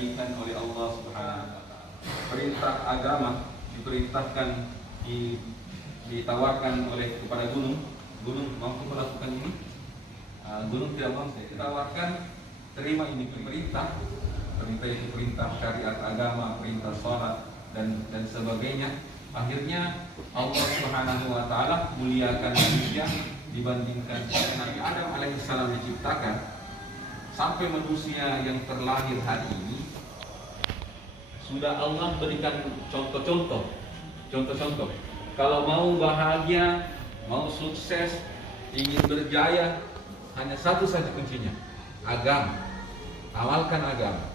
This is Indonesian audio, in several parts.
dikendalikan oleh Allah Subhanahu wa taala. Perintah agama diperintahkan ditawarkan oleh kepada gunung mampu melakukan ini. Gunung tidak mampu. Ditawarkan, terima ini perintah itu perintah syariat agama, perintah sholat dan sebagainya. Akhirnya Allah Subhanahu wa taala muliakan manusia dibandingkan Nabi Adam alaihissalam diciptakan sampai manusia yang terlahir hari ini. Sudah Allah berikan contoh-contoh. Kalau mau bahagia, mau sukses, ingin berjaya, hanya satu saja kuncinya, agama. Amalkan agama.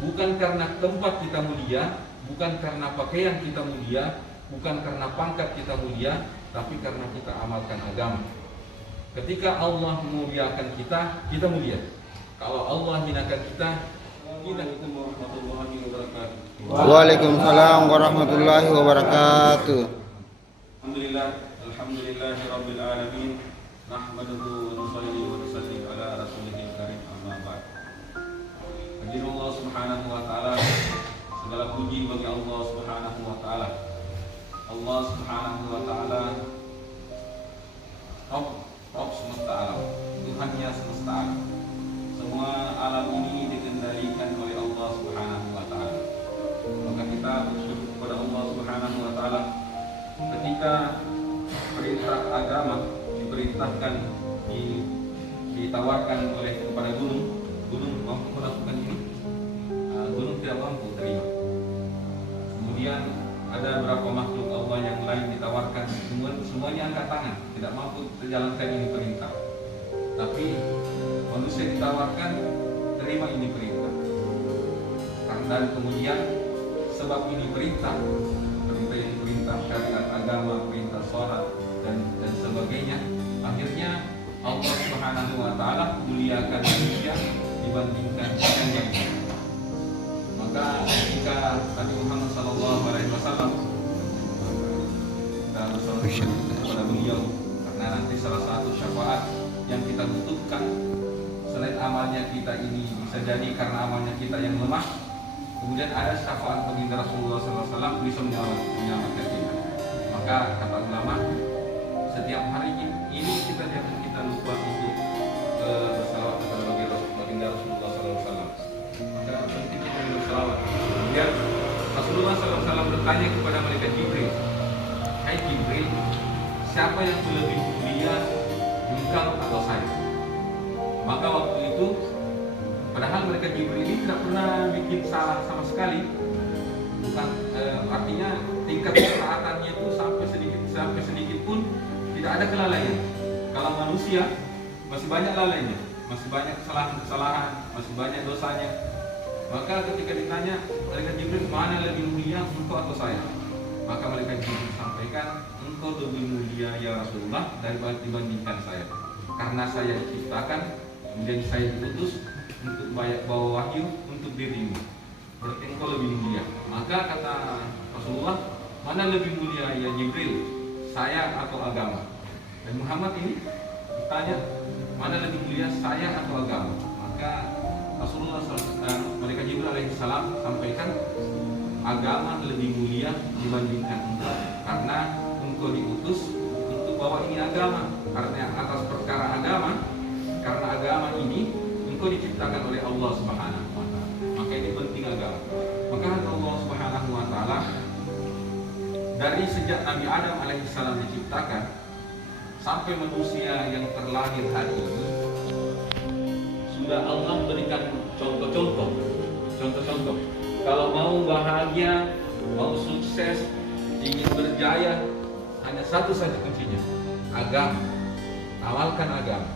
Bukan karena tempat kita mulia, bukan karena pakaian kita mulia, bukan karena pangkat kita mulia, tapi karena kita amalkan agama. Ketika Allah memuliakan kita, kita mulia. Kalau Allah hinakan kita, Assalamualaikum warahmatullahi wabarakatuh. Waalaikumsalam warahmatullahi wabarakatuh. Alhamdulillahirabbil alamin. Nahmaduhu wa nusalli wa nusallim ala rasulihil karim, amma ba'd. Allah Subhanahu wa taala, segala puji bagi Allah Subhanahu wa taala. Allah Subhanahu wa taala Rabb semesta alam, Tuhannya semesta alam. Semua alam ini dikendalikan oleh Allah Subhanahu wa taala. Maka kita bersyukur kepada Allah Subhanahu wa taala ketika perintah agama diperintahkan ditawarkan oleh kepada gunung mampu melakukan ini. Gunung tidak mampu terima. Kemudian ada beberapa makhluk Allah yang lain ditawarkan, semuanya angkat tangan, tidak mampu menjalankan ini perintah. Tapi manusia ditawarkan, terima ini perintah. Dan kemudian sebab ini perintah syariat agama, perintah sholat dan sebagainya. Akhirnya Allah Subhanahu wa taala muliakan manusia dibandingkan yang lain. Maka ketika Nabi Muhammad SAW kita bersolat kepada beliau, karena nanti salah satu syafaat yang kita butuhkan selain amalnya kita ini bisa jadi karena amalnya kita yang lemah, kemudian ada syafaat baginda Rasulullah SAW bisa menyelamatkan kita. Maka kata ulama, setiap hari ini kita lupa untuk bersalawat kepada baginda Rasulullah SAW. Maka penting kita bersalawat. Kemudian Rasulullah SAW bertanya kepada malaikat Jibril, hai Jibril, siapa yang lebih mulia, engkau atau saya? Maka waktu itu, padahal malaikat Jibril ini tidak pernah bikin salah sama sekali. Bukan, artinya tingkat ketaatannya itu sampai sedikit pun tidak ada kelalaian. Kalau manusia masih banyak lalainya, masih banyak kesalahan, masih banyak dosanya. Maka ketika ditanya malaikat Jibril, mana lebih mulia, engkau atau saya? Maka malaikat Jibril sampaikan, engkau lebih mulia ya Rasulullah dibandingkan saya. Karena saya diciptakan, kemudian saya diutus untuk bawa wahyu untuk dirimu. Berarti engkau lebih mulia. Maka kata Rasulullah, mana lebih mulia ya Jibril, saya atau agama? Dan Muhammad ini ditanya, mana lebih mulia, saya atau agama? Maka Rasulullah malaikat Jibril alaihissalam sampaikan, agama lebih mulia dibandingkan engkau, karena engkau diutus untuk bawa ini agama. Artinya atas perkara agama, karena agama ini engkau diciptakan oleh Allah Subhanahu wa taala. Maka ini penting agama. Maka Allah Subhanahu wa taala dari sejak Nabi Adam alaihissalam diciptakan sampai manusia yang terlahir hari ini, sudah Allah berikan contoh-contoh. Kalau mau bahagia, mau sukses, ingin berjaya, hanya satu saja kuncinya, agama. Amalkan agama.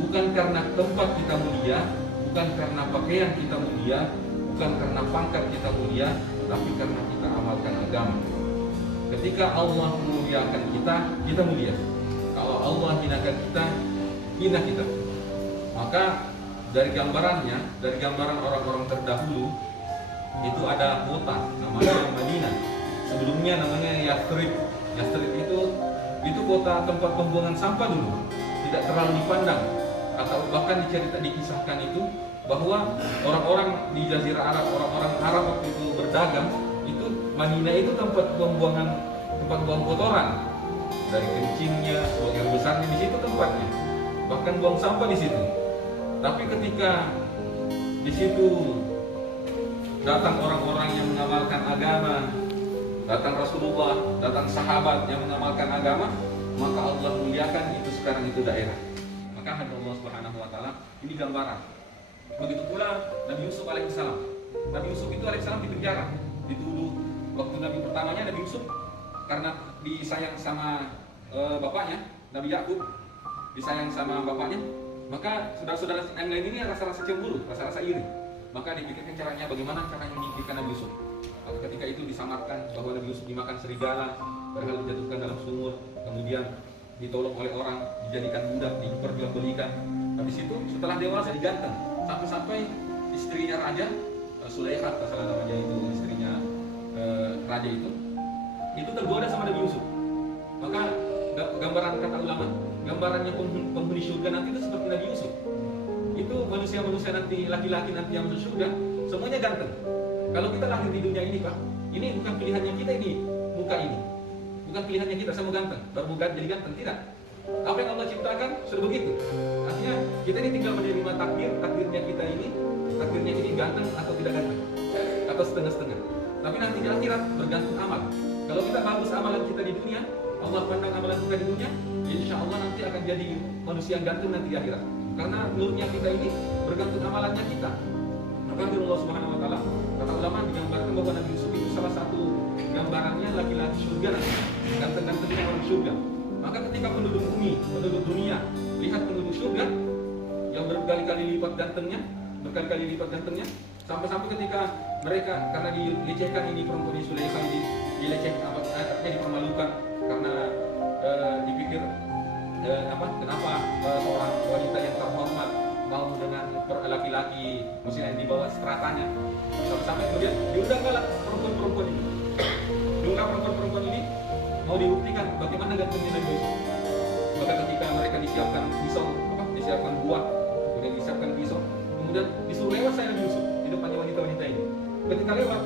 Bukan karena tempat kita mulia, bukan karena pakaian kita mulia, bukan karena pangkat kita mulia, tapi karena kita amalkan agama. Ketika Allah memuliakan kita, kita mulia. Kalau Allah hinakan kita, hina kita. Maka dari gambaran orang-orang terdahulu, itu ada kota namanya Madinah. Sebelumnya namanya Yathrib. Yathrib itu kota tempat pembuangan sampah dulu, tidak terlalu dipandang. Atau bahkan dikisahkan itu bahwa orang-orang di Jazirah Arab, orang-orang Arab waktu itu berdagang, itu Madinah itu tempat buang kotoran, dari kencingnya, buang air besarnya di situ tempatnya, bahkan buang sampah di situ. Tapi ketika di situ datang orang-orang yang mengamalkan agama, datang Rasulullah, datang sahabat yang mengamalkan agama, maka Allah muliakan itu sekarang itu daerah. Maka hanya Allah Subhanahu wa taala ini gambaran. Begitu pula Nabi Yusuf alaihissalam. Nabi Yusuf itu alaihissalam di penjara, dituduh waktu Nabi pertamanya Nabi Yusuf karena disayang sama bapaknya, Nabi Yakub disayang sama bapaknya, maka saudara-saudara yang lain ini rasa-rasa cemburu, rasa-rasa iri. Maka dipikirkan caranya bagaimana caranya menyingkirkan Nabi Yusuf. Maka ketika itu disamarkan bahwa Nabi Yusuf dimakan serigala, padahal dijatuhkan dalam sumur, kemudian ditolong oleh orang, dijadikan budak, diperjualbelikan. Habis itu setelah dewasa diganteng, sampai istrinya raja Sulaikha, salah namanya itu istrinya raja itu tergoda sama Nabi Yusuf. Maka gambaran kata ulama, gambarannya penghuni surga nanti itu seperti Nabi Yusuf. Itu manusia-manusia nanti, laki-laki nanti yang masuk surga semuanya ganteng. Kalau kita lahir di dunia ini Pak, ini bukan pilihannya kita, ini muka ini bukan pilihannya kita, saya mau ganteng, baru mau jadi ganteng, tidak. Apa yang Allah ciptakan sudah begitu. Artinya kita ini tinggal menerima takdirnya kita ini ganteng atau tidak ganteng, atau setengah-setengah. Tapi nanti di akhirat bergantung amal. Kalau kita bagus amalan kita di dunia, Allah pandang amalan kita di dunia, insya Allah nanti akan jadi manusia yang ganteng nanti di akhirat. Karena nurnya kita ini bergantung amalannya kita. Maka Allah Subhanahu wa taala, kata ulama digambarkan bahwa Nabi Yusuf itu salah satu gambarannya laki-laki surga nanti, ganteng-gantengnya orang surga. Maka ketika penduduk bumi, penduduk dunia lihat penduduk surga yang berkali-kali lipat gantengnya, sampai-sampai ketika mereka karena dilecehkan ini perempuan Sulaikha ini dilecehkan, artinya dipermalukan karena dipikir kenapa seorang wanita yang terhormat mau dengan laki-laki maksudnya di bawah stratanya, sampai kemudian diundanglah perempuan-perempuan ini. Diundang perempuan-perempuan ini mau dibuktikan bagaimana gantengnya Nabi Yusuf. Maka ketika mereka disiapkan buah, kemudian disiapkan pisau, kemudian disuruh lewat saya Nabi Yusuf di depannya wanita-wanita ini. Ketika lewat,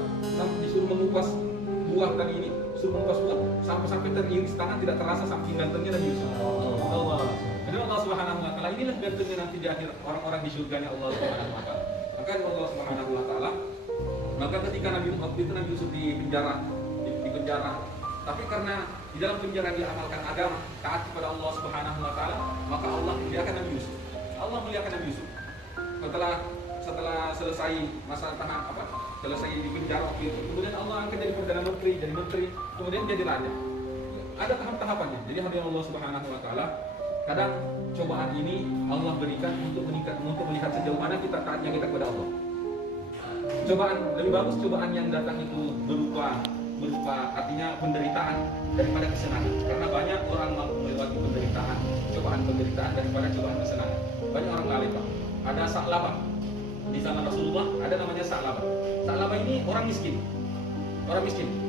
disuruh mengupas buah tadi ini, disuruh mengupas buah, sampai teriris tangan tidak terasa saking gantengnya Nabi Yusuf. Allah. Jadi Allah Subhanahu wa taala inilah gantengnya nanti di akhir orang-orang di surganya Allah Subhanahu wa taala. Maka Allah Subhanahu wa taala, maka ketika Nabi Yusuf di penjara, tapi karena di dalam penjara dia amalkan agama, taat kepada Allah Subhanahu wa taala, maka Allah muliakan Nabi Yusuf. Setelah selesai masa selesai di penjara waktu itu, kemudian Allah angkat jadi perdana menteri, kemudian jadi raja. Ada tahap-tahapannya. Jadi hadirin Allah Subhanahu wa taala, kadang cobaan ini Allah berikan untuk melihat sejauh mana kita taatnya kita kepada Allah. Cobaan lebih bagus cobaan yang datang itu berupa artinya penderitaan daripada kesenangan. Karena banyak orang mampu melewati cobaan penderitaan daripada cobaan kesenangan. Banyak orang lalai Pak. Ada Sa'labah di zaman Rasulullah, ada namanya Sa'labah. Sa'labah ini orang miskin.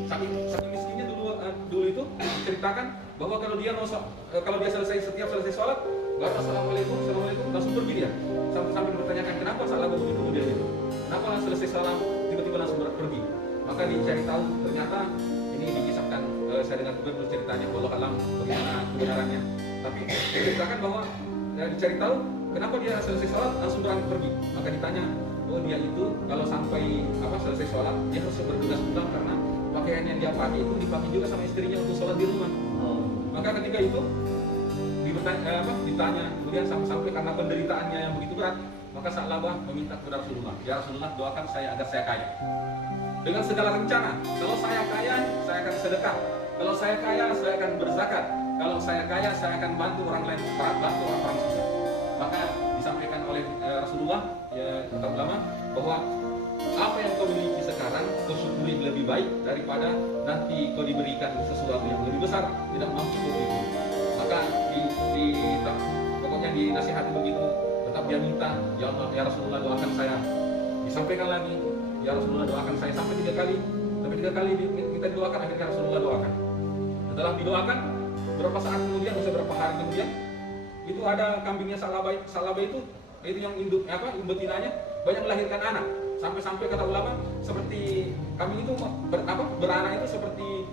Saking miskinnya dulu itu diceritakan bahwa kalau dia setiap selesai sholat, baru assalamualaikum langsung pergi dia. Sampai bertanyakan kenapa Sa'labah begitu kemudian itu. Kenapa selesai salam tiba-tiba langsung pergi. Maka dicari tahu, ternyata ini dikisahkan, saya dengar juga ceritanya, wallahu alam bagaimana kebenarannya. Tapi diceritakan bahwa dicari tahu kenapa dia selesai sholat langsung berangkat pergi. Maka ditanya, oh dia itu kalau sampai selesai sholat dia harus bergegas pulang karena pakaian yang dia pakai itu dipakai juga sama istrinya untuk sholat di rumah. Maka ketika itu ditanya, kemudian sampai karena penderitaannya yang begitu berat, maka Sa'labah meminta kepada Rasulullah, ya Rasulullah doakan saya agar saya kaya. Dengan segala rencana, kalau saya kaya, saya akan sedekah. Kalau saya kaya, saya akan berzakat. Kalau saya kaya, saya akan bantu orang lain, bantu orang susah. Maka disampaikan oleh Rasulullah, ya kata ulama, bahwa apa yang kau miliki sekarang, kau syukuri lebih baik daripada nanti kau diberikan sesuatu yang lebih besar, tidak mampu kau itu. Maka pokoknya dinasihati begitu, tetap dia minta, ya Allah, ya Rasulullah doakan saya. Disampaikan lagi, ya Rasulullah doakan saya sampai tiga kali kita didoakan, akhirnya Rasulullah doakan. Setelah didoakan, berapa saat kemudian, berapa hari kemudian, itu ada kambingnya Sa'labah itu yang induk betinanya banyak melahirkan anak. Sampai-sampai kata ulama seperti kambing itu beranak itu seperti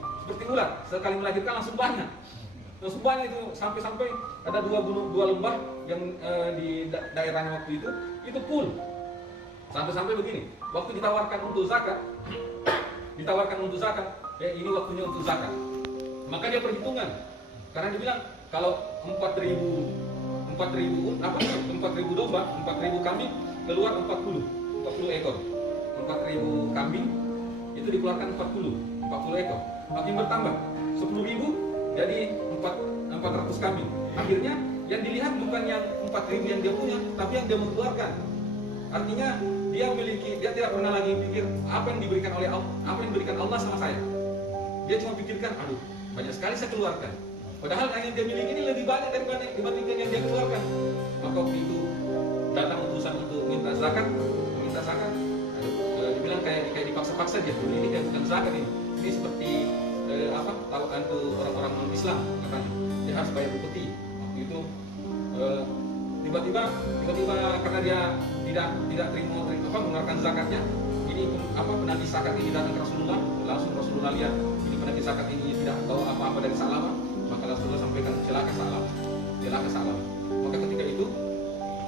ular, sekali melahirkan langsung banyak itu, sampai-sampai ada dua lembah yang di daerahnya waktu itu full. Sampai-sampai begini, waktu ditawarkan untuk zakat, ya ini waktunya untuk zakat. Maka dia perhitungan, karena dia bilang kalau 4.000 domba, 4.000 kambing keluar 40 ekor. 4.000 kambing itu dikeluarkan 40 ekor. Makin bertambah 10.000 jadi 400 kambing. Akhirnya yang dilihat bukan yang 4.000 yang dia punya, tapi yang dia mengeluarkan. Artinya dia tidak pernah lagi pikir apa yang diberikan oleh Allah, apa yang diberikan Allah sama saya. Dia cuma pikirkan, aduh, banyak sekali saya keluarkan. Padahal yang dia miliki ini lebih banyak dibandingkan yang dia keluarkan. Maka waktu itu datang utusan untuk minta zakat. Dibilang kayak dipaksa-paksa dia. Ini kayak bukan zakat ini. Ini seperti tahu antu orang-orang non-Islam katanya. Dia harus bayar upeti. Waktu itu tiba-tiba karena dia tidak terima mengeluarkan zakatnya. Ini penagih zakat ini datang ke Rasulullah. Langsung Rasulullah lihat ini penagih zakat ini tidak tahu apa-apa dari Salama. Maka Rasulullah sampaikan celaka Salama. Maka ketika itu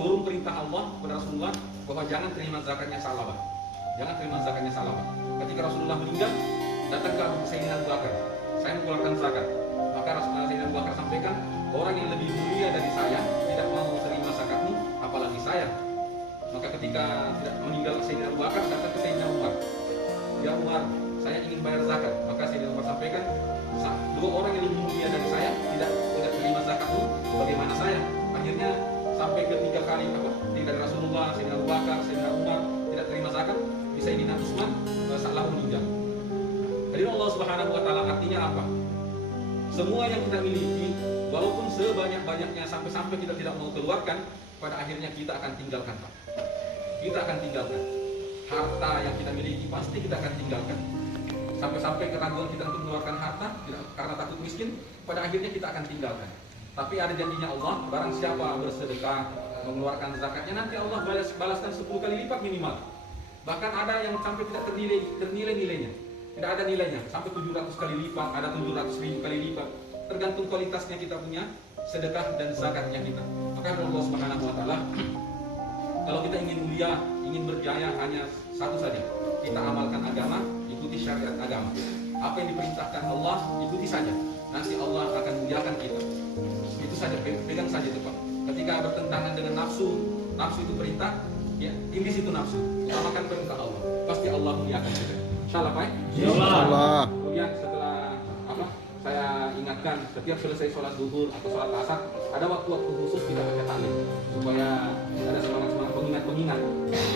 turun perintah Allah kepada Rasulullah bahwa jangan terima zakatnya Salama. Ketika Rasulullah meninggal, datang ke Sayyidina Abu Bakar, saya mengeluarkan zakat. Maka Sayyidina Abu Bakar sampaikan, orang yang lebih mulia dari saya tidak mau terima zakatmu, apalagi saya. Maka ketika tidak meninggal Sayyidina Abu Bakar, datang ke Sayyidina Umar. Ya Umar, saya ingin bayar zakat. Maka Sayyidina Umar sampaikan, dua orang yang lebih mulia dari saya tidak terima zakatmu, bagaimana saya? Akhirnya sampai ke 3 kali dari Rasulullah, Sayyidina Abu Bakar, Sayyidina Umar tidak terima zakat, di Sayyidina Utsman salah meninggal. Jadi Allah Subhanahu wa taala artinya apa? Semua yang kita miliki, walaupun sebanyak-banyaknya sampai-sampai kita tidak mau keluarkan, pada akhirnya kita akan tinggalkan, Pak. Kita akan tinggalkan. Harta yang kita miliki pasti kita akan tinggalkan. Sampai-sampai keraguan kita untuk mengeluarkan harta karena takut miskin, pada akhirnya kita akan tinggalkan. Tapi ada janjinya Allah, barang siapa bersedekah mengeluarkan zakatnya, nanti Allah balaskan 10 kali lipat minimal. Bahkan ada yang sampai tidak ternilai nilainya. Tidak ada nilainya, sampai 700 kali lipat, ada 700.000 kali lipat. Tergantung kualitasnya kita punya sedekah dan zakatnya kita. Maka Allah Subhanahu wa taala, kalau kita ingin mulia, ingin berjaya, hanya satu saja. Kita amalkan agama, ikuti syariat agama. Apa yang diperintahkan Allah, ikuti saja. Nanti Allah akan muliakan kita. Itu saja, pegang saja itu, Pak. Ketika bertentangan dengan nafsu itu perintah, ya ini situ nafsu. Utamakan perintah Allah. Pasti Allah muliakan kita. Insyaallah, Pak. Insyaallah. Kemudian setelah saya ingatkan setiap selesai sholat zuhur atau sholat asar ada waktu-waktu khusus kita pakai taklim supaya ada semangat pengingat.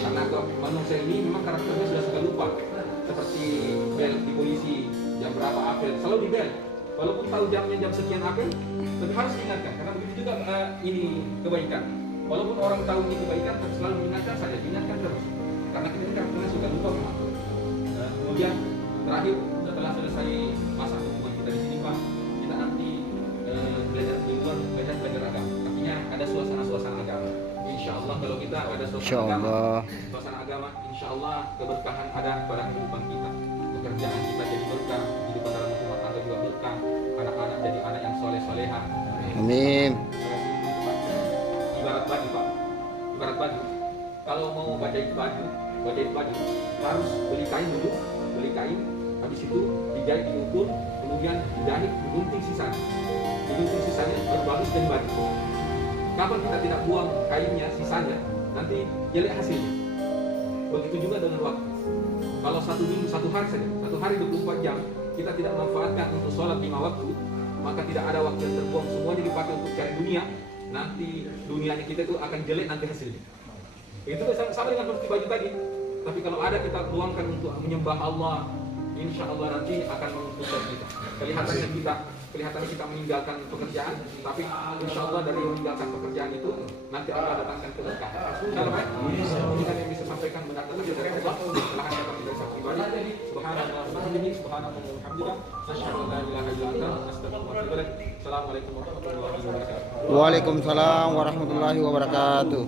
Karena manusia ini memang karakternya sudah suka lupa. Seperti bel di polisi jam berapa apel selalu di bel. Walaupun tahu jamnya jam sekian apel, tapi harus diingatkan karena begitu juga ini kebaikan. Walaupun orang tahu ini kebaikan, tapi selalu diingatkan terus. Karena kita karakternya suka lupa memang. Kemudian terakhir setelah selesai masa hubungan kita di sini, Pak, kita nanti belajar di luar, belajar agama. Artinya ada suasana agama. Insya Allah kalau kita ada suasana agama, insya Allah keberkahan ada pada kehidupan kita. Pekerjaan kita jadi berkah, kehidupan dalam rumah tangga juga berkah, anak-anak jadi anak yang soleh-soleha. Amin. Ibarat baju. Kalau mau jahit baju harus beli kain, habis itu dijahit, diukur, kemudian dijahit, digunting sisanya berbagus dan baju. Kapan kita tidak buang kainnya, sisanya, nanti jelek hasilnya. Begitu juga dengan waktu. Kalau satu hari 24 jam kita tidak manfaatkan untuk sholat 5 waktu, maka tidak ada waktu yang terbuang, semuanya dipakai untuk cari dunia. Nanti dunianya kita itu akan jelek nanti hasilnya. Itu sama dengan seperti baju tadi. Tapi kalau ada kita luangkan untuk menyembah Allah, insya Allah nanti akan menguntungkan kita. Kelihatannya kita meninggalkan pekerjaan, tapi insya Allah dari meninggalkan pekerjaan itu nanti Allah datangkan keberkahan. Ini kan yang bisa sampaikan benar-benar dari Allah. Silahkan dapat dari saksi pribadi. Subhanallah, alhamdulillah. Asyhadu an la ilaha illa anta, astaghfiruka wa atubu ilaik. Assalamualaikum warahmatullahi wabarakatuh. Waalaikumsalam warahmatullahi wabarakatuh.